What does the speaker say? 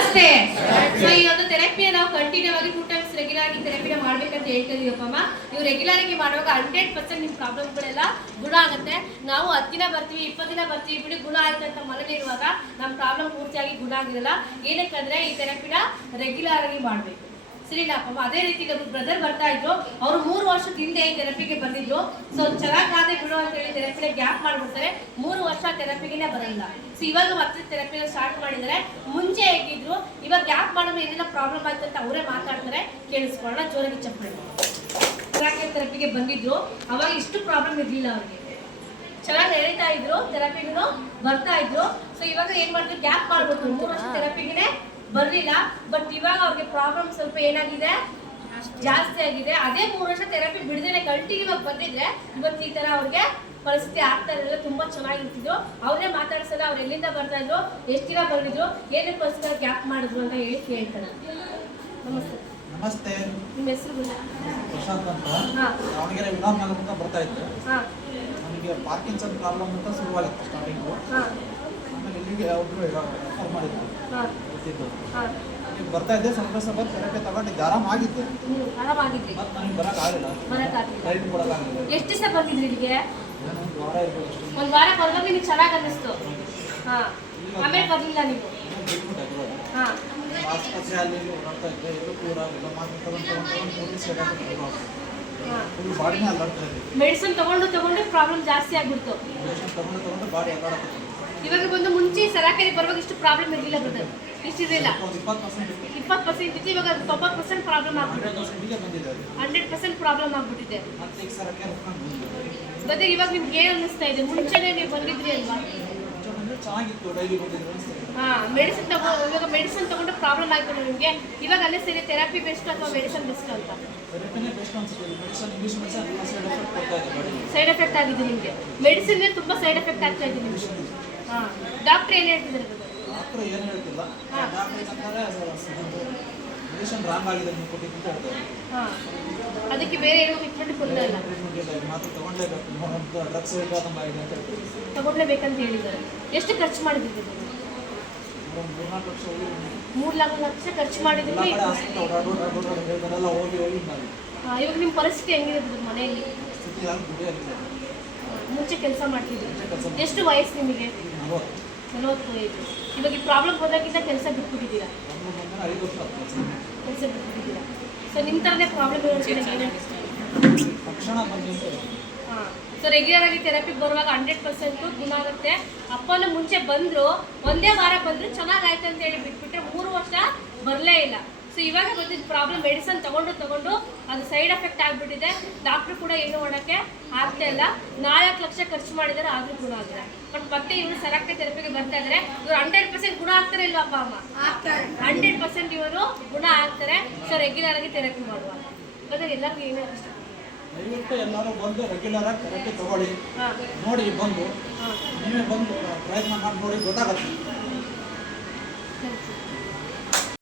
ಅಷ್ಟೇ. ಸೊ ಈ ಒಂದು ಥೆರಪಿಯ ನಾವು ಕಂಟಿನ್ಯೂ ಆಗಿ 2 ಟೈಮ್ಸ್ ರೆಗ್ಯುಲರ್ ಆಗಿ ಥೆರಪಿನ ಮಾಡ್ಬೇಕಂತ ಹೇಳ್ತಿದೀವಪ್ಪ. ನೀವು ರೆಗ್ಯುಲರ್ ಆಗಿ ಮಾಡುವಾಗ 100% ನಿಮ್ಮ ಪ್ರಾಬ್ಲಮ್ಗಳೆಲ್ಲ ಗುಣ ಆಗುತ್ತೆ. ನಾವು 10 ದಿನ ಬರ್ತೀವಿ 20 ದಿನ ಬರ್ತೀವಿ ಬಿಡಿ ಗುಣ ಆಯ್ತು ಅಂತ ಮನೇಲಿ ಇರುವಾಗ ನಮ್ಮ ಪ್ರಾಬ್ಲಮ್ ಪೂರ್ತಿಯಾಗಿ ಗುಣ ಆಗಿರಲ್ಲ. ಏನಕ್ಕಂದ್ರೆ ಈ ಥೆರಪಿನ ರೆಗ್ಯುಲರ್ ಆಗಿ ಮಾಡಬೇಕು. ಸರಿನಪ್ಪ. ಅದೇ ರೀತಿ ನಮ್ಮ ಬ್ರದರ್ ಬರ್ತಾ ಇದ್ರು, ಅವರು 3 ವರ್ಷದ ಹಿಂದೆ ಈ ಥೆರಪಿಗೆ ಬಂದಿದ್ರು. ಸೊ ಚೆನ್ನಾಗಾದ್ರೆ ಬಿಡು ಅಂತ ಹೇಳಿ ಥೆರಪಿನ ಗ್ಯಾಪ್ ಮಾಡ್ಬಿಡ್ತಾರೆ. 3 ವರ್ಷ ಥೆರಪಿಗೆ ಬರಲ್ಲ. ಸೊ ಇವಾಗ ಮತ್ತೆ ಥೆರಪಿನ ಸ್ಟಾರ್ಟ್ ಮಾಡಿದರೆ ಮುಂಚೆ ಹೇಗಿದ್ರು ಇವಾಗ ಗ್ಯಾಪ್ ಮಾಡಿದ್ರೆ ಏನೆಲ್ಲ ಪ್ರಾಬ್ಲಮ್ ಆಯ್ತು ಅಂತ ಅವರೇ ಮಾತಾಡ್ತಾರೆ. ಕೇಳಿಸ್ಕೊಳ್ಳೋಣ ಜೋರಾಗಿ ಚಪ್ಪಲಿ. ಥೆರಪಿಗೆ ಬಂದಿದ್ರು, ಅವಾಗ ಇಷ್ಟು ಪ್ರಾಬ್ಲಮ್ ಇರಲಿಲ್ಲ ಅವ್ರಿಗೆ. ಚೆನ್ನಾಗಿ ಹೇಳ್ತಾ ಇದ್ರು, ಥೆರಪಿಗೂ ಬರ್ತಾ ಇದ್ರು. ಸೊ ಇವಾಗ ಏನ್ ಮಾಡಿದ್ರು ಗ್ಯಾಪ್ ಮಾಡ್ಬಿಟ್ಟು 3 ವರ್ಷ ಥೆರಪಿಗೆ ಬರ್ಲಿಲ್ಲ. ಬಟ್ ಇವಾಗ ಅವ್ರಿಗೆ ಪ್ರಾಬ್ಲಮ್ ಸ್ವಲ್ಪ ಏನಾಗಿದೆ ಜಾಸ್ತಿ ಆಗಿದೆ. ಅದೇ 3 ವರ್ಷ ಥೆರಪಿ ಬಿಡದೇನೆ ಕಂಟಿನ್ಯೂ ಆಗಿ ಬಂದಿದ್ರೆ ಇವತ್ತು ಈ ತರ ಅವ್ರಿಗೆ ಪರಿಸ್ಥಿತಿ ಆಗ್ತಾ ಇರಲಿಲ್ಲ. ತುಂಬಾ ಚೆನ್ನಾಗಿರ್ತಿದ್ರು. ಅವ್ರೇ ಮಾತಾಡ್ಸಲ್ಲ, ಅವ್ರು ಎಲ್ಲಿಂದ ಬರ್ತಾ ಇದ್ರು, ಎಷ್ಟು ದಿನ ಬಂದಿದ್ರು, ಏನಕ್ಕೋಸ್ಕರ ಗ್ಯಾಪ್ ಮಾಡಿದ್ರು ಅಂತ ಹೇಳಿ ಕೇಳ್ತಾರೆ. ನಮಸ್ತೆ. ನಮಸ್ತೆ. ನಿಮ್ಮ ಹೆಸರು? ಪ್ರಶಾಂತ್ ಅಂತ. ದಾವಣಗೆರೆ ವಿನೋದ್ ನಗರ ಅಂತ ಬರ್ತಾ ಇತ್ತು. ನನಗೆ ಪಾರ್ಕಿನ್ಸನ್ ಪ್ರಾಬ್ಲಮ್ ಅಂತ ಶುರುವಾಗಿತ್ತು ಸ್ಟಾರ್ಟಿಂಗು. ಆಮೇಲೆ ಇಲ್ಲಿಗೆ ಒಬ್ಬರು ರೆಫರ್ ಮಾಡಿದ್ರು. ಬರ್ತಾ ಇದ್ದೆ, ಸ್ವಲ್ಪ ಥೆರಪಿ ತಗೊಂಡಿದ್ದೆ, ಆರಾಮಾಗಿತ್ತು. ಆರಾಮಾಗಿದ್ರಿ? ಮತ್ತೆ ನನಗೆ ಬರೋಕ್ಕಾಗಲಿಲ್ಲ, ಟೈಮ್ ಕೊಡೋಕ್ಕಾಗಲಿಲ್ಲ. ಎಷ್ಟು ದಿವಸ ಬಂದಿದ್ರಿ ಇಲ್ಲಿಗೆ? ಒಂದು ವಾರ ಇರ್ಬೋದು. ಒಂದು ವಾರ ಬಂದಾಗ ನಿಮ್ಗೆ ಚೆನ್ನಾಗಿ ಅನ್ನಿಸ್ತು. ಆಮೇಲೆ ಬರಲಿಲ್ಲ ನೀವು? ಆಸ್ಪತ್ರೆ ಅಲ್ಲಿ ಓಡಾಡ್ತಾ ಇದ್ದೆ, ಎಲ್ಲೂ ಕೂಡ ಎಲ್ಲ ಮಾತ್ರ ಬಾಡಿನೇ ಅಲ್ಲಾಡ್ತಾ ಇದೆ. ಮೆಡಿಸಿನ್ ತಗೊಂಡು ಪ್ರಾಬ್ಲಮ್ ಜಾಸ್ತಿ ಆಗ್ಬಿಡ್ತು. ಮೆಡಿಸಿನ್ ತಗೊಂಡು ಬಾಡಿ ಅಲ್ಲಾಡ್ತಾ. ಇವಾಗ ಬಂದು ಮುಂಚೆ ಸರಾಕರಿ ಬರುವಾಗ ಇಷ್ಟು ಪ್ರಾಬ್ಲಮ್ ಇರಲಿಲ್ಲ ಬ್ರದರ್, ಇಷ್ಟಿರಲಿಲ್ಲ. 20% ಇತ್ತು, ಇವಾಗ 90% ಪ್ರಾಬ್ಲಮ್ ಆಗ್ಬಿಟ್ಟಿದೆ. 100% ಪ್ರಾಬ್ಲಮ್ ಆಗ್ಬಿಟ್ಟಿದೆ. ಮತ್ತೆ ಇವಾಗ ನಿಮ್ಗೆ ಏನು ಅನ್ನಿಸ್ತಾ ಇದೆ? ಮುಂಚೆನೆ ನೀವು ಬಂದಿದ್ರಿ ಅಲ್ವಾ? ಮೆಡಿಸಿನ್ ಇವಾಗ ಮೆಡಿಸಿನ್ ತಗೊಂಡು ಪ್ರಾಬ್ಲಮ್ ಆಯ್ತು ನಿಮಗೆ. ಇವಾಗ ಅಲ್ಲೇ ಸರಿ ಥೆರಪಿ ಬೆಸ್ಟ್ ಅಥವಾ ಮೆಡಿಸಿನ್ ಬೆಸ್ಟ್ ಅಂತ? ಸೈಡ್ ಎಫೆಕ್ಟ್ ಆಗಿದೆ ನಿಮಗೆ. ಮೆಡಿಸಿನ್ ತುಂಬಾ ಸೈಡ್ ಎಫೆಕ್ಟ್ ಆಗ್ತಾ ಇದೆ ನಿಮಗೆ. ಡಾಕ್ಟರ್ ಏನು ಹೇಳ್ತಿದ್ದಾರೆ? ಡಾಕ್ಟರ್ ಏನು ಹೇಳ್ತಿಲ್ಲ, ಮೆಡಿಸಿನ್ ರಾಂಗ್ ಆಗಿದೆ ನೀವು ಕೊಟ್ಟಿದ್ದು ಅಂತ ಹೇಳ್ತಾರೆ. ಅದಕ್ಕೆ ಬೇರೆ ಏನೋ ಟ್ರೀಟ್ಮೆಂಟ್ ಕೊಡ್ತಾ ಇಲ್ಲ, ಮಾತ್ರ ತಗೊಂಡ್ಲೇಬೇಕು, ಡ್ರಗ್ಸ್ ಆಗಿದೆ ಅಂತ ಹೇಳ್ತಾರೆ. ತಗೊಳ್ಲೇಬೇಕಂತ ಹೇಳಿದ್ದಾರೆ. ಎಷ್ಟು ಖರ್ಚು ಮಾಡಿದ್ದೀವಿ? 3-4 ಲಕ್ಷ ಖರ್ಚು ಮಾಡಿದ್ದೀವಿ. ಇವಾಗ ನಿಮ್ಮ ಪರಿಸ್ಥಿತಿ ಹೆಂಗಿದೆ ಮನೆಯಲ್ಲಿ? ಮುಂಚೆ ಕೆಲಸ ಮಾಡ್ತಿದ್ವಿ. ಎಷ್ಟು ವಯಸ್ಸು ನಿಮಗೆ? 40 ವಯಸ್ಸು. ಇವಾಗ ಈ ಪ್ರಾಬ್ಲಮ್ ಹೋದಾಗಿಂದ ಕೆಲಸ ಬಿಟ್ಬಿಟ್ಟಿದ್ದೀರಾ? ಕೆಲಸ ಬಿಟ್ಬಿಟ್ಟಿದ್ದೀರಾ. ಸೊ ನಿಮ್ಮ ಥರನೇ ಪ್ರಾಬ್ಲಮ್ ಇರೋದು. ಸೊ ರೆಗ್ಯುಲರ್ ಆಗಿ ಥೆರಪಿಗೆ ಬರುವಾಗ 100% ಗುಣ ಆಗುತ್ತೆ. ಅಪ್ಪನ ಮುಂಚೆ ಬಂದರು, ಒಂದೇ ವಾರ ಬಂದರು, ಚೆನ್ನಾಗಾಯ್ತು ಅಂತ ಹೇಳಿ ಬಿಟ್ಬಿಟ್ರೆ 3 ವರ್ಷ ಬರಲೇ ಇಲ್ಲ. ಸೊ ಇವಾಗ ಬಂದಿದ್ದ ಪ್ರಾಬ್ಲಮ್ ಮೆಡಿಸನ್ ತಗೊಂಡು ಅದು ಸೈಡ್ ಎಫೆಕ್ಟ್ ಆಗಿಬಿಟ್ಟಿದೆ. ಡಾಕ್ಟ್ರು ಕೂಡ ಏನು ಮಾಡೋಕ್ಕೆ ಆಗ್ತಾ ಇಲ್ಲ. 4 ಲಕ್ಷ ಖರ್ಚು ಮಾಡಿದ್ದಾರೆ, ಆದರೂ ಗುಣ ಆಗಿದೆ. ಬಟ್ ಮತ್ತೆ ಇವರು ಸರಾಕ್ರಿ ಥೆರಪಿಗೆ ಬರ್ತಾ ಇದ್ದಾರೆ. ಇವರು 100% ಗುಣ ಆಗ್ತಾರೆ ಇಲ್ವಾ ಅಪ್ಪ ಅಮ್ಮ? 100% ಇವರು ಗುಣ ಆಗ್ತಾರೆ. ಸೊ ರೆಗ್ಯುಲರ್ ಆಗಿ ಥೆರಪಿ ಮಾಡುವಾಗ ಮತ್ತೆ ಎಲ್ಲರಿಗೂ ಏನೇ ಇಷ್ಟ? ದಯವಿಟ್ಟು ಎಲ್ಲರೂ ಬಂದು ರೆಗ್ಯುಲರ್ ಆಗಿ ಥೆರಪಿ ತಗೊಳ್ಳಿ, ನೋಡಿ ಬಂದು ನೀವೇ ಬಂದು ಪ್ರಯತ್ನ ಮಾಡಿ ನೋಡಿ, ಗೊತ್ತಾಗುತ್ತೆ.